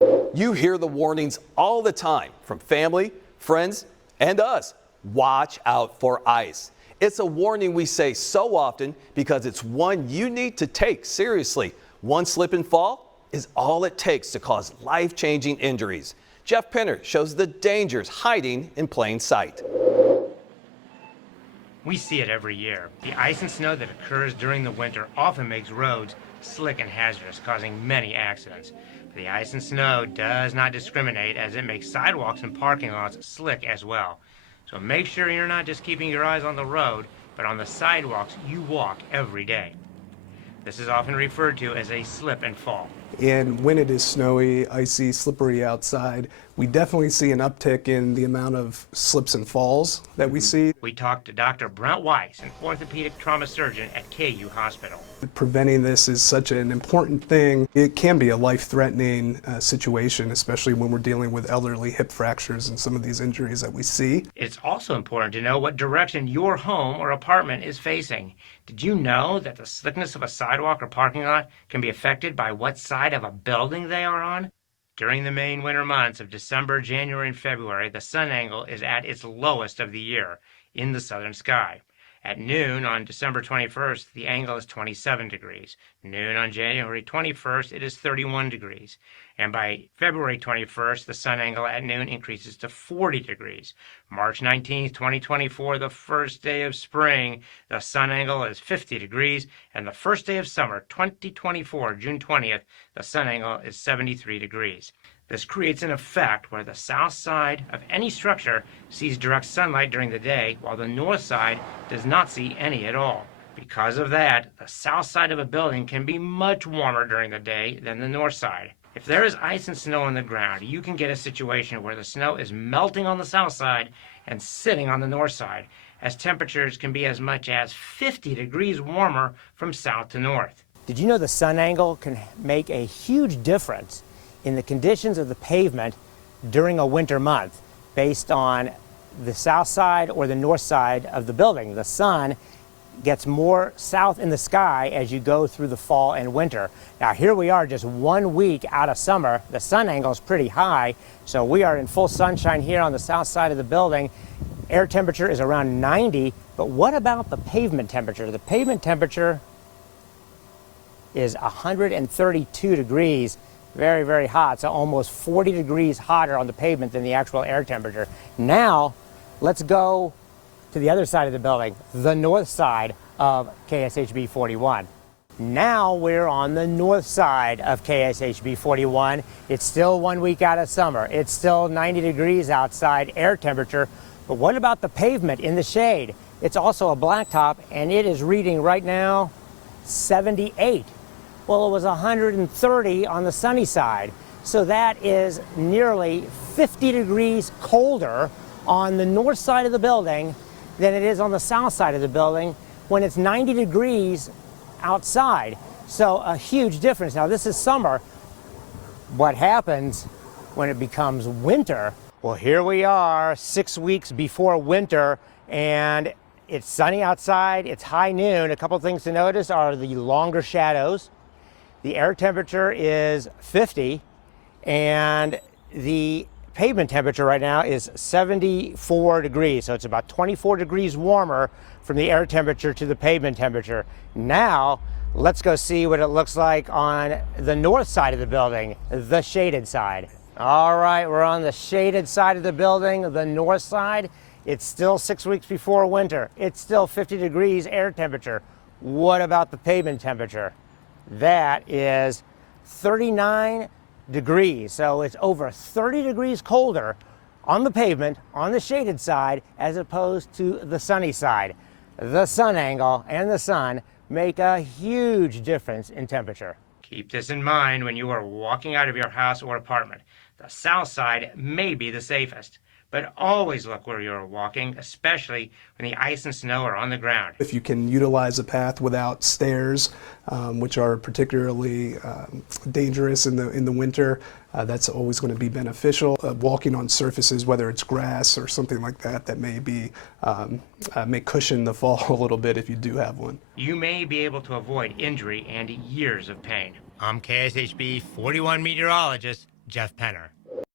You hear the warnings all the time from family, friends, and us. Watch out for ice. It's a warning we say so often because it's one you need to take seriously. One slip and fall is all it takes to cause life-changing injuries. Jeff Pinner shows the dangers hiding in plain sight. We see it every year. The ice and snow that occurs during the winter often makes roads slick and hazardous, causing many accidents. But the ice and snow does not discriminate, as it makes sidewalks and parking lots slick as well. So make sure you're not just keeping your eyes on the road, but on the sidewalks you walk every day. This is often referred to as a slip and fall. And when it is snowy, icy, slippery outside, we definitely see an uptick in the amount of slips and falls that we see. We talked to Dr. Brent Weiss, an orthopedic trauma surgeon at KU Hospital. Preventing this is such an important thing. It can be a life-threatening situation, especially when we're dealing with elderly hip fractures and some of these injuries that we see. It's also important to know what direction your home or apartment is facing. Did you know that the slickness of a sidewalk or parking lot can be affected by what side of a building they are on? During the main winter months of December, January, and February, the sun angle is at its lowest of the year in the southern sky. At noon on December 21st, the angle is 27 degrees. Noon on January 21st, it is 31 degrees. And by February 21st, the sun angle at noon increases to 40 degrees. March 19th, 2024, the first day of spring, the sun angle is 50 degrees. And the first day of summer, 2024, June 20th, the sun angle is 73 degrees. This creates an effect where the south side of any structure sees direct sunlight during the day, while the north side does not see any at all. Because of that, the south side of a building can be much warmer during the day than the north side. If there is ice and snow on the ground, you can get a situation where the snow is melting on the south side and sitting on the north side, as temperatures can be as much as 50 degrees warmer from south to north. Did you know the sun angle can make a huge difference in the conditions of the pavement during a winter month based on the south side or the north side of the building? The sun gets more south in the sky as you go through the fall and winter. Now here we are just 1 week out of summer. The sun angle is pretty high, so we are in full sunshine here on the south side of the building. Air temperature is around 90, but what about the pavement temperature? The pavement temperature is 132 degrees. Very, very hot, so almost 40 degrees hotter on the pavement than the actual air temperature. Now, let's go to the other side of the building, the north side of KSHB 41. Now we're on the north side of KSHB 41. It's still 1 week out of summer. It's still 90 degrees outside air temperature. But what about the pavement in the shade? It's also a blacktop, and it is reading right now 78. Well, it was 130 on the sunny side. So that is nearly 50 degrees colder on the north side of the building than it is on the south side of the building when it's 90 degrees outside. So a huge difference. Now this is summer. What happens when it becomes winter? Well, here we are 6 weeks before winter, and it's sunny outside, it's high noon. A couple things to notice are the longer shadows. The air temperature is 50, and the pavement temperature right now is 74 degrees. So it's about 24 degrees warmer from the air temperature to the pavement temperature. Now, let's go see what it looks like on the north side of the building, the shaded side. All right, we're on the shaded side of the building, the north side. It's still 6 weeks before winter. It's still 50 degrees air temperature. What about the pavement temperature? That is 39 degrees. So it's over 30 degrees colder on the pavement, on the shaded side, as opposed to the sunny side. The sun angle and the sun make a huge difference in temperature. Keep this in mind when you are walking out of your house or apartment. The south side may be the safest, but always look where you're walking, especially when the ice and snow are on the ground. If you can utilize a path without stairs, which are particularly dangerous in the winter, that's always going to be beneficial. Walking on surfaces, whether it's grass or something like that, that may cushion the fall a little bit if you do have one. You may be able to avoid injury and years of pain. I'm KSHB 41 meteorologist Jeff Penner.